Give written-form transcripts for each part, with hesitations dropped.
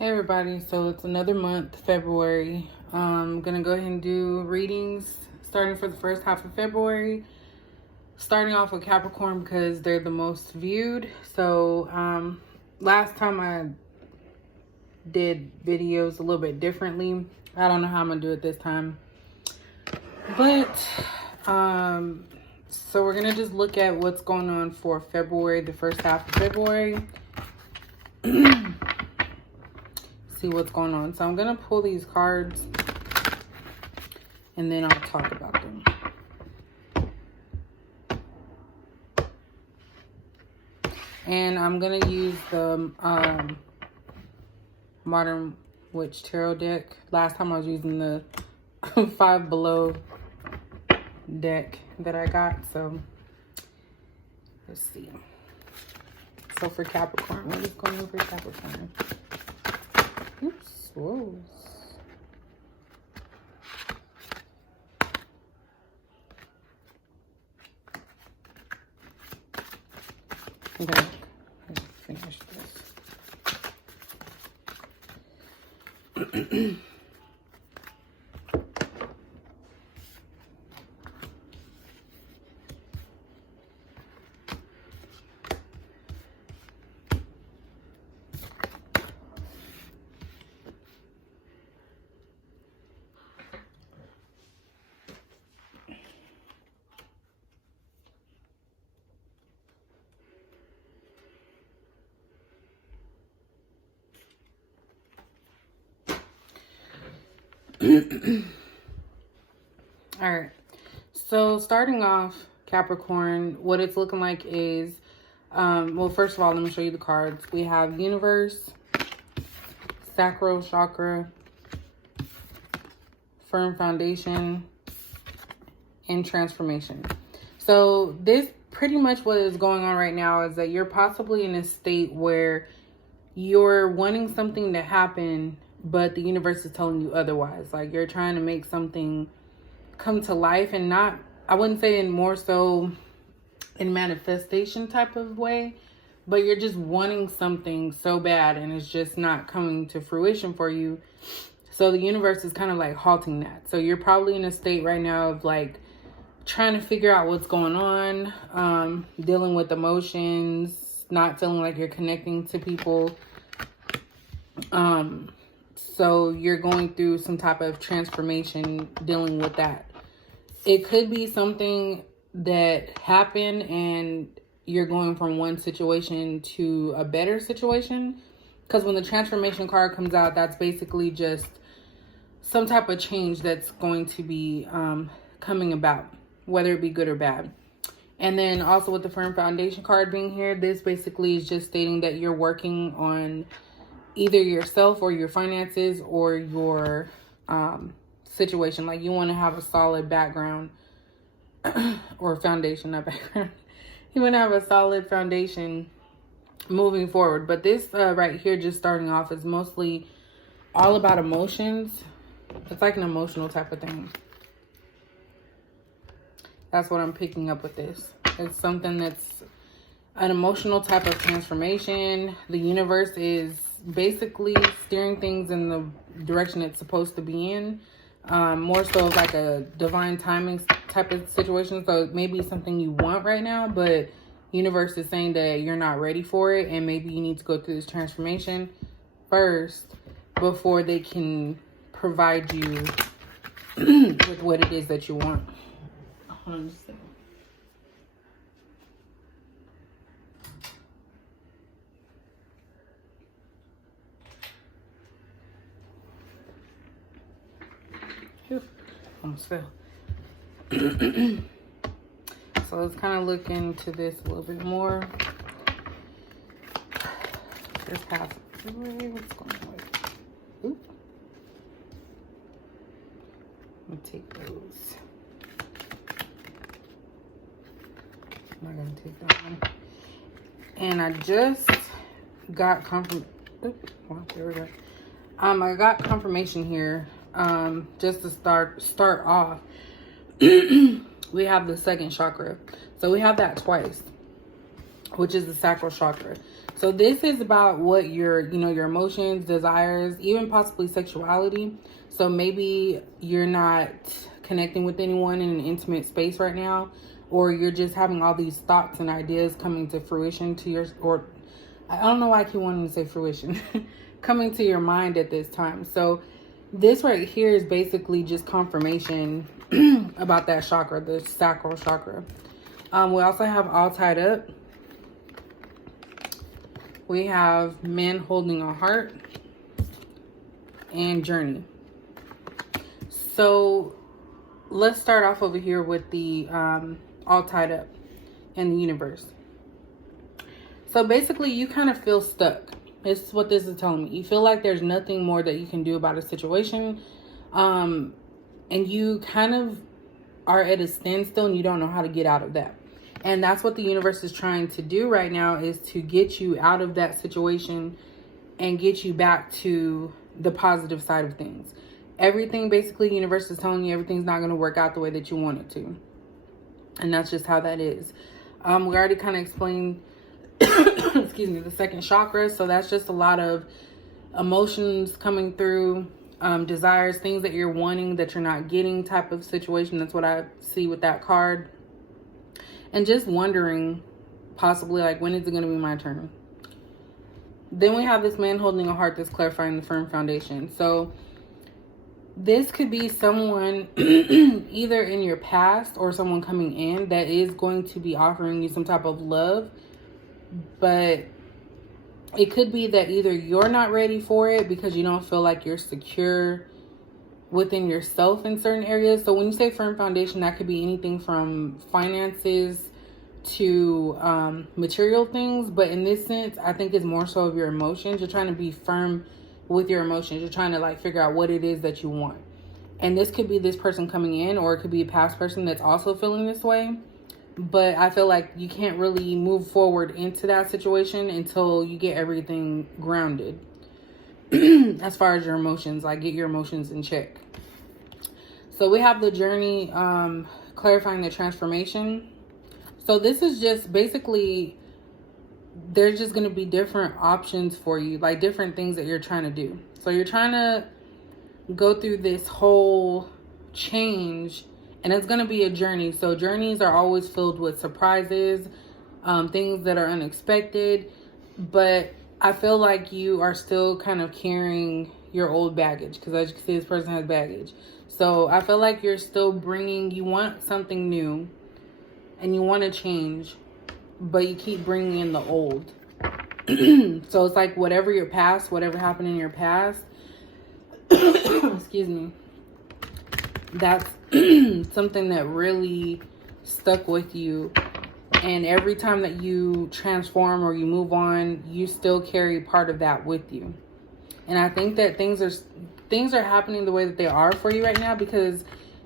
Hey everybody, so it's another month, February. I'm gonna go ahead and do readings starting for the first half of February. Starting off with Capricorn because they're the most viewed. So last time I did videos a little bit differently. I don't know how I'm gonna do it this time. But so we're gonna just look at what's going on for February, the first half of February. See what's going on. So I'm gonna pull these cards and then I'll talk about them. And I'm gonna use the Modern Witch Tarot deck. Last time I was using the Five Below deck that I got. So let's see. So for Capricorn, what is going on for Capricorn? Oops, whoa. Okay, let's finish this. All right, so starting off Capricorn, what it's looking like is well, first of all, let me show you the cards. We have Universe, Sacral Chakra, Firm Foundation, and Transformation. So this pretty much what is going on right now is that you're possibly in a state where you're wanting something to happen, but the universe is telling you otherwise. Like you're trying to make something come to life, and not, I wouldn't say in more so in manifestation type of way, but you're just wanting something so bad and it's just not coming to fruition for you. So the universe is kind of like halting that. So you're probably in a state right now of like trying to figure out what's going on, dealing with emotions, not feeling like you're connecting to people. So you're going through some type of transformation dealing with that. It could be something that happened and you're going from one situation to a better situation. Because when the transformation card comes out, that's basically just some type of change that's going to be coming about, whether it be good or bad. And then also with the Firm Foundation card being here, this basically is just stating that you're working on either yourself or your finances or your situation. Like you want to have a solid background or foundation, not background. You want to have a solid foundation moving forward. But this right here, just starting off, is mostly all about emotions. It's like an emotional type of thing. That's what I'm picking up with this. It's something that's an emotional type of transformation. The universe is basically steering things in the direction it's supposed to be in. More so of like a divine timing type of situation. So it may be something you want right now, but universe is saying that you're not ready for it, and maybe you need to go through this transformation first before they can provide you with what it is that you want. Hold on just a second. Almost fell. So let's kind of look into this a little bit more. Just half. What's going on with it? Oop. Let me take those. I'm not gonna take that one. And I just got there we go. I got confirmation here. Just to start off, we have the second chakra. So we have that twice, which is the sacral chakra. So this is about what your, your emotions, desires, even possibly sexuality. So maybe you're not connecting with anyone in an intimate space right now, or you're just having all these thoughts and ideas coming to fruition to your, or I don't know why I keep wanting to say fruition, coming to your mind at this time. So this right here is basically just confirmation about that chakra, the sacral chakra. We also have all tied up. We have man holding a heart and journey. So let's start off over here with the all tied up in the universe. So basically you kind of feel stuck. This is what this is telling me. You feel like there's nothing more that you can do about a situation. And you kind of are at a standstill and you don't know how to get out of that. And that's what the universe is trying to do right now, is to get you out of that situation and get you back to the positive side of things. Everything, basically, the universe is telling you everything's not going to work out the way that you want it to. And that's just how that is. We already kind of explained, excuse me, the second chakra. So that's just a lot of emotions coming through, desires, things that you're wanting that you're not getting type of situation. That's what I see with that card. And just wondering, possibly, like, when is it going to be my turn? Then we have this man holding a heart that's clarifying the firm foundation. So this could be someone either in your past or someone coming in that is going to be offering you some type of love. But it could be that either you're not ready for it because you don't feel like you're secure within yourself in certain areas. So when you say firm foundation, that could be anything from finances to material things. But in this sense, I think it's more so of your emotions. You're trying to be firm with your emotions. You're trying to like figure out what it is that you want. And this could be this person coming in, or it could be a past person that's also feeling this way. But I feel like you can't really move forward into that situation until you get everything grounded. As far as your emotions, like get your emotions in check. So we have the journey, clarifying the transformation. So this is just basically, there's just going to be different options for you, like different things that you're trying to do. So you're trying to go through this whole change, and it's going to be a journey. So journeys are always filled with surprises, things that are unexpected, but I feel like you are still kind of carrying your old baggage, because as you can see, this person has baggage. So I feel like you're still bringing, you want something new and you want to change, but you keep bringing in the old. So it's like whatever your past, whatever happened in your past, excuse me, that's something that really stuck with you. And every time that you transform or you move on, you still carry part of that with you. And I think that things are happening the way that they are for you right now because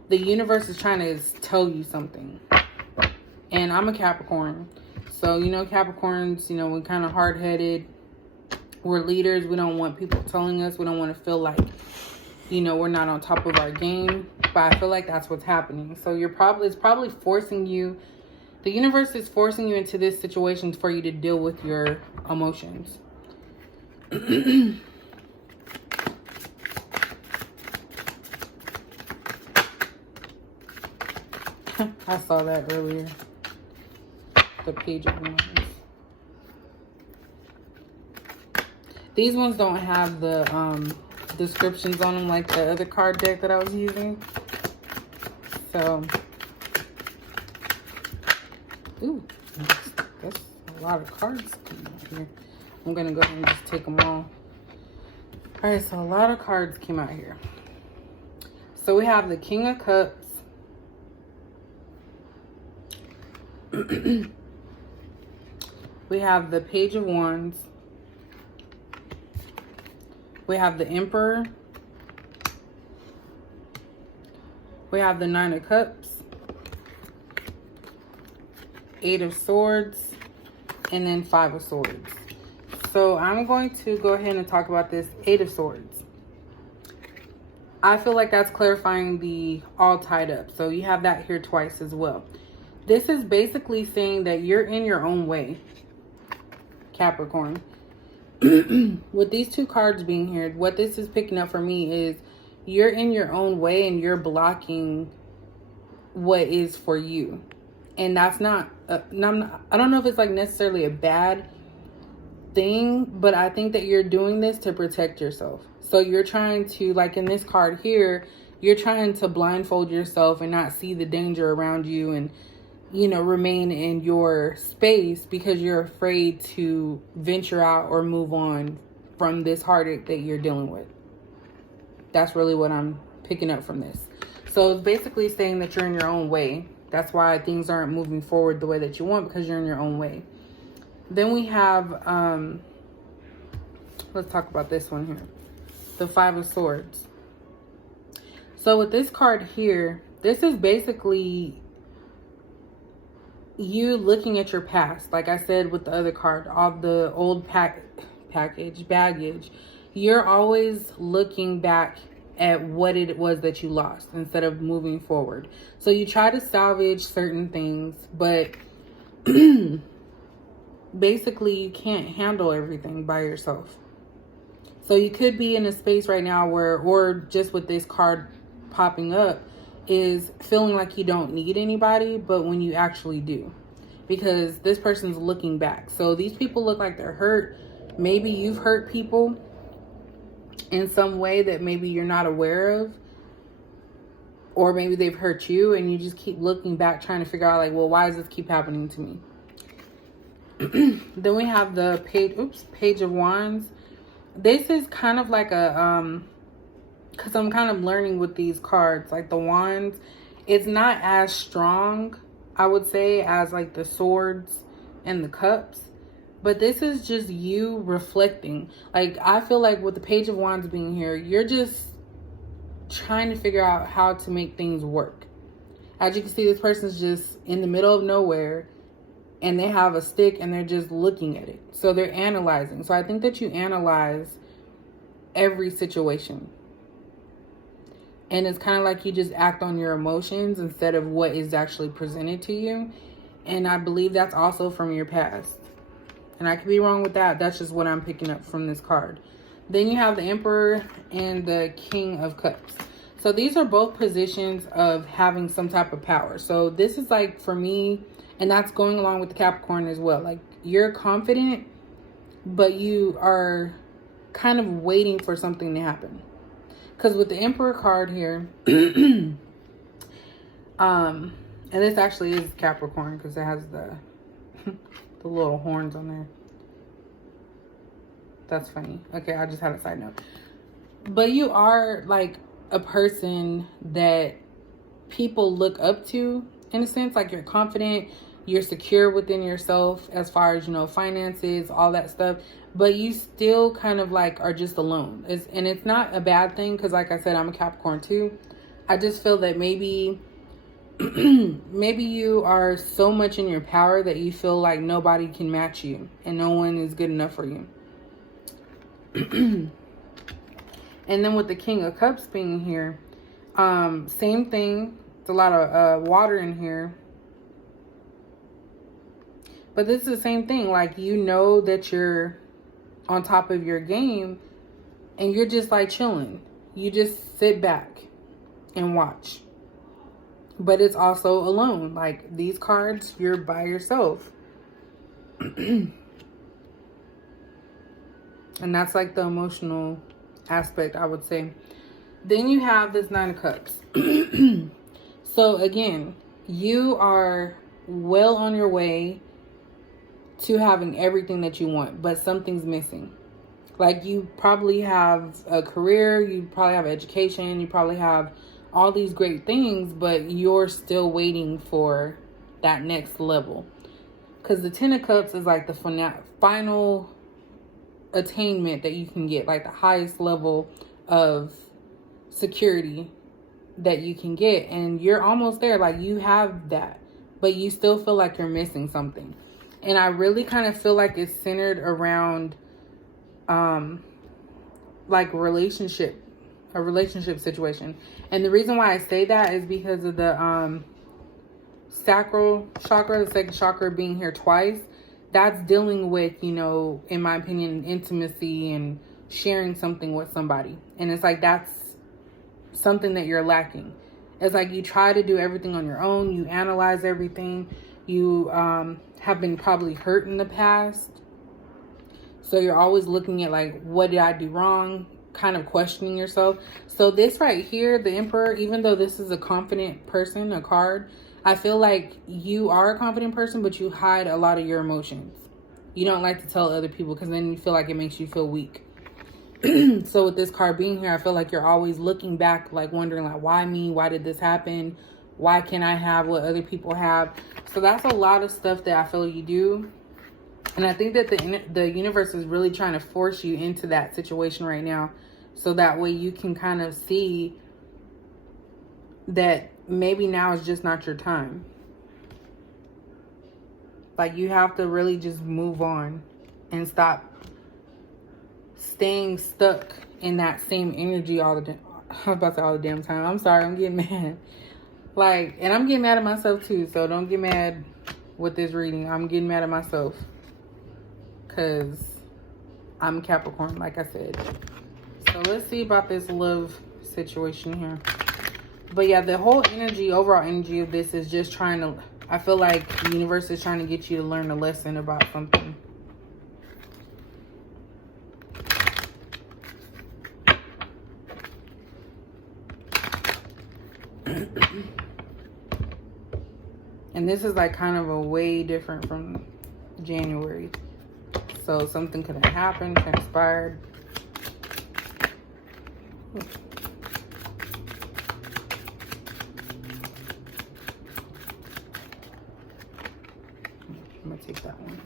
the universe is trying to tell you something. And I'm a Capricorn. So, Capricorns, we're kind of hard-headed. We're leaders. We don't want people telling us. We don't want to feel like, we're not on top of our game. But I feel like that's what's happening. So it's probably forcing you. The universe is forcing you into this situation for you to deal with your emotions. I saw that earlier. The Page of Wands. These ones don't have the descriptions on them like the other card deck that I was using. So, ooh, that's a lot of cards coming out here. I'm going to go ahead and just take them all. Alright, so a lot of cards came out here. So we have the King of Cups. We have the Page of Wands. We have the Emperor. We have the Nine of Cups. Eight of Swords. And then Five of Swords. So I'm going to go ahead and talk about this Eight of Swords. I feel like that's clarifying the all tied up. So you have that here twice as well. This is basically saying that you're in your own way, Capricorn. with these two cards being here, what this is picking up for me is you're in your own way and you're blocking what is for you. And that's not, I don't know if it's like necessarily a bad thing, but I think that you're doing this to protect yourself. So you're trying to, like in this card here, you're trying to blindfold yourself and not see the danger around you and, you know, remain in your space because you're afraid to venture out or move on from this heartache that you're dealing with. That's really what I'm picking up from this. So it's basically saying that you're in your own way. That's why things aren't moving forward the way that you want, because you're in your own way. Then we have, let's talk about this one here. The Five of Swords. So with this card here, this is basically you looking at your past. Like I said with the other card, all the old baggage. You're always looking back at what it was that you lost instead of moving forward. So you try to salvage certain things, but basically you can't handle everything by yourself. So you could be in a space right now where, or just with this card popping up, is feeling like you don't need anybody, but when you actually do, because this person's looking back. So these people look like they're hurt. Maybe you've hurt people in some way that maybe you're not aware of, or maybe they've hurt you and you just keep looking back trying to figure out like, well, why does this keep happening to me? Then we have the Page of Wands. This is kind of like a because I'm kind of learning with these cards, like the Wands, it's not as strong, I would say, as like the Swords and the Cups. But this is just you reflecting. Like, I feel like with the Page of Wands being here, you're just trying to figure out how to make things work. As you can see, this person's just in the middle of nowhere and they have a stick and they're just looking at it. So they're analyzing. So I think that you analyze every situation. And it's kind of like you just act on your emotions instead of what is actually presented to you. And I believe that's also from your past. And I could be wrong with that. That's just what I'm picking up from this card. Then you have the Emperor and the King of Cups. So these are both positions of having some type of power. So this is like, for me, and that's going along with the Capricorn as well. Like, you're confident, but you are kind of waiting for something to happen. Because with the Emperor card here, and this actually is Capricorn because it has the little horns on there. That's funny. Okay, I just had a side note. But you are like a person that people look up to, in a sense. Like, you're confident, you're secure within yourself as far as, you know, finances, all that stuff. But you still kind of like are just alone. And it's not a bad thing because, like I said, I'm a Capricorn too. I just feel that maybe maybe you are so much in your power that you feel like nobody can match you and no one is good enough for you. And then with the King of Cups being here, same thing. It's a lot of water in here. But this is the same thing. Like, you know that you're on top of your game and you're just like chilling. You just sit back and watch. But it's also alone. Like, these cards, you're by yourself. And that's like the emotional aspect, I would say. Then you have this Nine of Cups. So again, you are well on your way to having everything that you want, but something's missing. Like, you probably have a career, you probably have education, you probably have all these great things, but you're still waiting for that next level. Because the Ten of Cups is like the final attainment that you can get, like the highest level of security that you can get, and you're almost there. Like, you have that, but you still feel like you're missing something. And I really kind of feel like it's centered around like a relationship situation. And the reason why I say that is because of the sacral chakra, the second chakra being here twice. that's dealing with, you know, in my opinion, intimacy and sharing something with somebody. And it's like, that's something that you're lacking. It's like you try to do everything on your own. You analyze everything. You have been probably hurt in the past. So you're always looking at like, what did I do wrong? Kind of questioning yourself. So this right here, the Emperor, even though this is a confident person, a card, I feel like you are a confident person, but you hide a lot of your emotions. You don't like to tell other people because then you feel like it makes you feel weak. So with this card being here, I feel like you're always looking back, like wondering like, why me? Why did this happen? Why can't I have what other people have? So that's a lot of stuff that I feel you do. And I think that the universe is really trying to force you into that situation right now. So that way you can kind of see that maybe now is just not your time. Like you have to really just move on and stop staying stuck in that same energy all the time. I was about to say all the damn time. I'm sorry, I'm getting mad. Like, and I'm getting mad at myself too. So don't get mad with this reading. I'm getting mad at myself. Because I'm Capricorn, like I said. So let's see about this love situation here. But yeah, the whole energy, overall energy of this is just trying to, I feel like the universe is trying to get you to learn a lesson about something. And this is like kind of a way different from January. So something could have happened, transpired. I'm gonna take that one.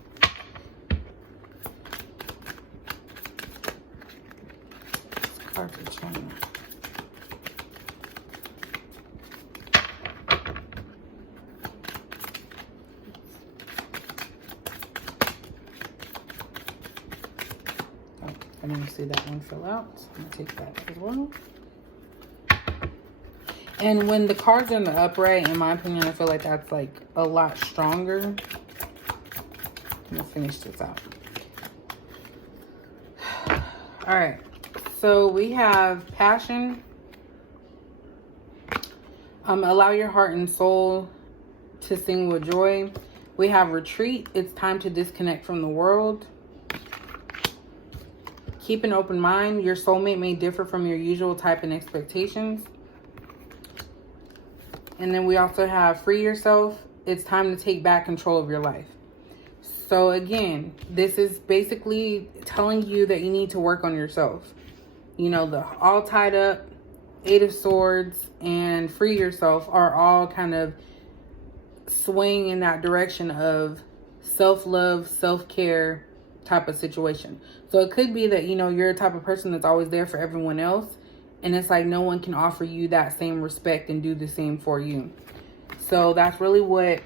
This card's a channel. I didn't see that one fill out. I'm gonna take that as well. And when the cards are in the upright, in my opinion, I feel like that's like a lot stronger. I'm gonna finish this out. All right, so we have passion. Allow your heart and soul to sing with joy. We have retreat. It's time to disconnect from the world. Keep an open mind. Your soulmate may differ from your usual type and expectations. And then we also have free yourself. It's time to take back control of your life. So again, this is basically telling you that you need to work on yourself. You know, the all tied up, 8 of Swords, and free yourself are all kind of swaying in that direction of self-love, self-care type of situation. So it could be that, you know, you're a type of person that's always there for everyone else. And it's like no one can offer you that same respect and do the same for you. So that's really what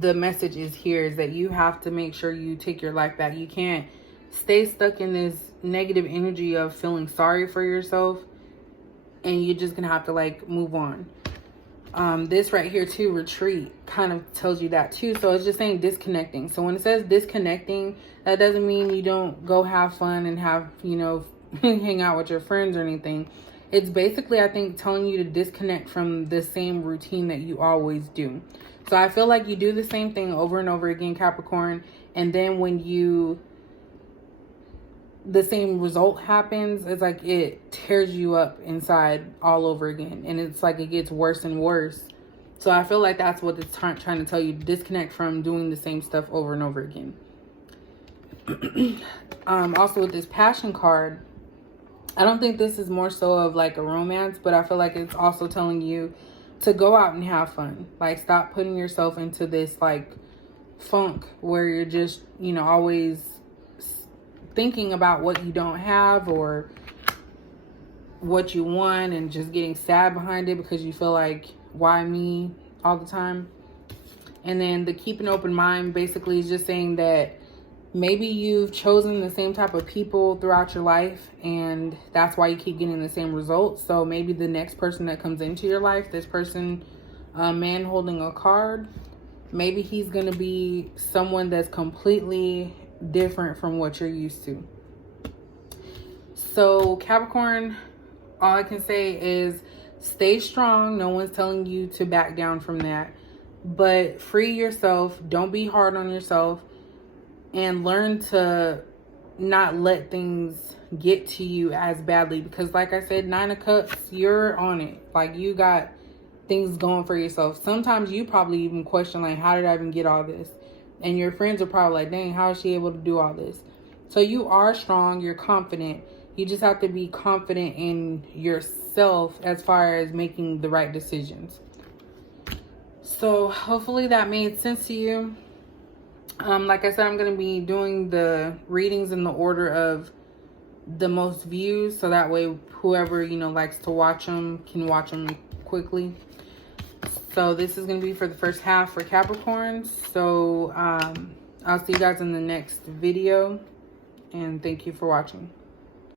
the message is here, is that you have to make sure you take your life back. You can't stay stuck in this negative energy of feeling sorry for yourself. And you're just going to have to like move on. This right here too, retreat, kind of tells you that too. So it's just saying disconnecting. So when it says disconnecting, that doesn't mean you don't go have fun and have, you know, hang out with your friends or anything. It's basically, I think, telling you to disconnect from the same routine that you always do. So I feel like you do the same thing over and over again, Capricorn. And then when the same result happens, it's like it tears you up inside all over again. And it's like it gets worse and worse. So I feel like that's what it's trying to tell you. Disconnect from doing the same stuff over and over again. Also with this passion card, I don't think this is more so of like a romance, but I feel like it's also telling you to go out and have fun. Like stop putting yourself into this like funk where you're just, you know, always thinking about what you don't have or what you want and just getting sad behind it because you feel like, why me all the time? And then the keep an open mind basically is just saying that maybe you've chosen the same type of people throughout your life and that's why you keep getting the same results. So maybe the next person that comes into your life, this person, man holding a card, Maybe he's going to be someone that's completely different from what you're used to. So Capricorn, all I can say is stay strong. No one's telling you to back down from that. But free yourself. Don't be hard on yourself. And learn to not let things get to you as badly. Because like I said, 9 of Cups, you're on it. Like, you got things going for yourself. Sometimes you probably even question, like, how did I even get all this? And your friends are probably like, dang, how is she able to do all this? So you are strong. You're confident. You just have to be confident in yourself as far as making the right decisions. So hopefully that made sense to you. Like I said, I'm going to be doing the readings in the order of the most views. So that way, whoever, you know, likes to watch them can watch them quickly. So this is going to be for the first half for Capricorns. So I'll see you guys in the next video. And thank you for watching.